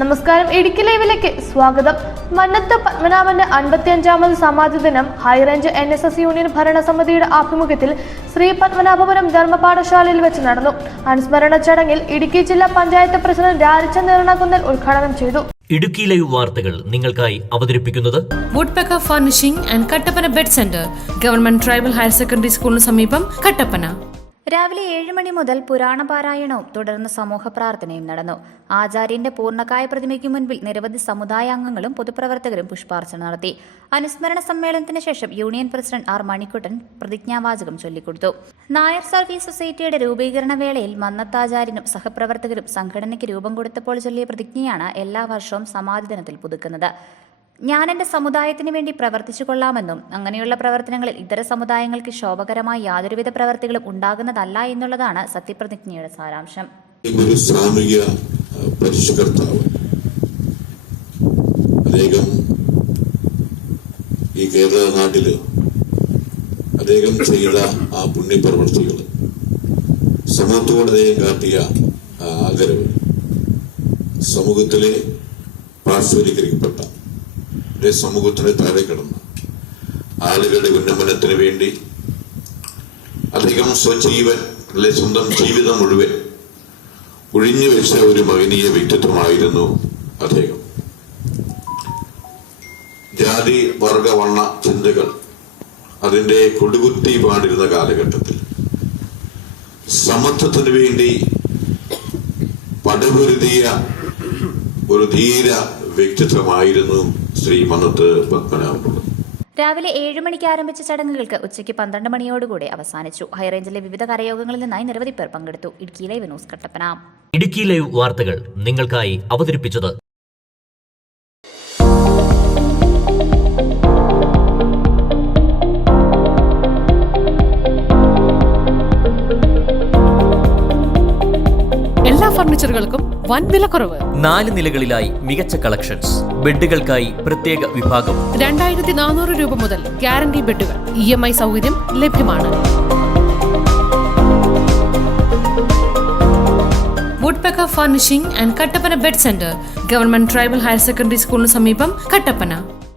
നമസ്കാരം, ഇടുക്കി ലൈവിലേക്ക് സ്വാഗതം. മന്നത്ത് പത്മനാഭന്റെ 55ാമത് സമാധി ദിനം ഹൈറേഞ്ച് NSS യൂണിയൻ ഭരണസമിതിയുടെ ആഭിമുഖ്യത്തിൽ ശ്രീ പത്മനാഭപുരം ധർമ്മപാഠശാലയിൽ വെച്ച് നടന്നു. അനുസ്മരണ ചടങ്ങിൽ ഇടുക്കി ജില്ലാ പഞ്ചായത്ത് പ്രസിഡന്റ് രാജചന്ദ്രൻ നീറണകുന്നേൽ ഉദ്ഘാടനം ചെയ്തു. ഇടുക്കി ലൈവ് വാർത്തകൾ നിങ്ങൾക്കായി അവതരിപ്പിക്കുന്നത് woodpecker furnishing and Kattappana bed centre, government tribal higher secondary സ്കൂളിന് സമീപം, കട്ടപ്പന. രാവിലെ 7 മണി മുതൽ പുരാണ പാരായണവും തുടർന്ന് സമൂഹ പ്രാർത്ഥനയും നടന്നു. ആചാര്യന്റെ പൂർണ്ണകായ പ്രതിമയ്ക്ക് മുൻപിൽ നിരവധി സമുദായ അംഗങ്ങളും പൊതുപ്രവർത്തകരും പുഷ്പാർച്ചന നടത്തി. അനുസ്മരണ സമ്മേളനത്തിന് ശേഷം യൂണിയൻ പ്രസിഡന്റ് R മണിക്കുട്ടൻ പ്രതിജ്ഞാവാചകം ചൊല്ലിക്കൊടുത്തു. നായർ സർവീസ് സൊസൈറ്റിയുടെ രൂപീകരണ വേളയിൽ മന്നത്താചാര്യനും സഹപ്രവർത്തകരും സംഘടനയ്ക്ക് രൂപം കൊടുത്തപ്പോൾ ചൊല്ലിയ പ്രതിജ്ഞയാണ് എല്ലാ വർഷവും സമാധി ദിനത്തിൽ പുതുക്കുന്നത്. ഞാൻ എൻ്റെ സമുദായത്തിന് വേണ്ടി പ്രവർത്തിച്ചു കൊള്ളാമെന്നും അങ്ങനെയുള്ള പ്രവർത്തനങ്ങളിൽ ഇതര സമുദായങ്ങൾക്ക് ശോഭകരമായ യാതൊരുവിധ പ്രവർത്തികളും ഉണ്ടാകുന്നതല്ല എന്നുള്ളതാണ് സത്യപ്രതിജ്ഞയുടെ സാരാംശം. ഒരു സാമൂഹിക പരിഷ്കർത്താവ് അദ്ദേഹം ഈ കേരള നാട്ടില് അദ്ദേഹം ചെയ്ത ആ പുണ്യപ്രവർത്തികൾ, സമൂഹത്തോട് അദ്ദേഹം കാട്ടിയ ആദരവ്, സമൂഹത്തിലെ പാർശ്വവൽക്കരിക്കപ്പെട്ട സമൂഹത്തിന് താഴെ കിടന്ന ആളുകളുടെ ഉന്നമനത്തിന് വേണ്ടി അദ്ദേഹം സ്വജീവൻ അല്ലെ സ്വന്തം ജീവിതം മുഴുവൻ ഒഴിഞ്ഞു വെച്ച ഒരു മഹനീയ വ്യക്തിത്വമായിരുന്നു അദ്ദേഹം. ജാതി വർഗ വർണ്ണ ചിന്തകൾ അതിന്റെ കൊടുകുത്തി പാടിരുന്ന കാലഘട്ടത്തിൽ സമത്വത്തിന് വേണ്ടി പടപൊരുതിയ ഒരു ധീര വ്യക്തിത്വമായിരുന്നു ശ്രീ മന്നത്ത് പത്മനാഭപുരം. രാവിലെ 7 മണിക്ക് ആരംഭിച്ച ചടങ്ങുകൾക്ക് ഉച്ചയ്ക്ക് 12 മണിയോടുകൂടി അവസാനിച്ചു. ഹൈറേഞ്ചിലെ വിവിധ കരയോഗങ്ങളിൽ നിന്നായി നിരവധി പേർ പങ്കെടുത്തു. Idukki live news, Kattappana. Idukki live വാർത്തകൾ നിങ്ങൾക്കായി അവതരിപ്പിച്ചത് എല്ലാ ഫർണിച്ചറുകൾക്കും വൻ വിലക്കുറവ്. 4 നിലകളിലായി മികച്ച കളക്ഷൻസ്. ബെഡുകൾക്കായി പ്രത്യേക വിഭാഗം. 2400 രൂപ മുതൽ ഗ്യാരണ്ടി ബെഡുകൾ. EMI സൗകര്യം ലഭ്യമാണ്. Woodpecker furnishing and Kattappana bed centre, government tribal higher secondary സ്കൂളിന് സമീപം, കട്ടപ്പന.